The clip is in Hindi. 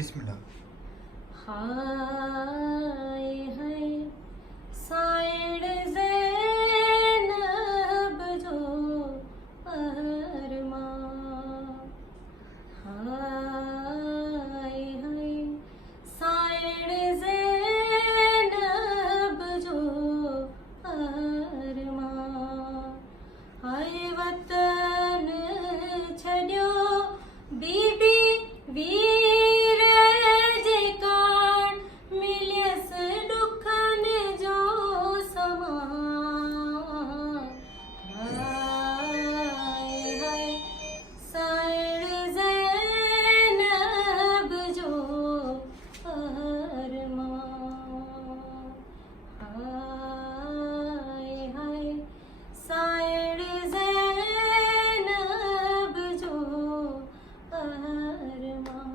बिस्मिल्लाह। हाय हाय साइड ज़ैनब जो अरमां, हाय हाय साइड ज़ैनब जो अरमां, हाय वतन छॾियो बीबी वीर जे कान मिलियसि ॾुखनि जो समान, हाय हाय साइड ज़ैनब जो अरमां, हाय हाय साइड ज़ैनब जो अरमां।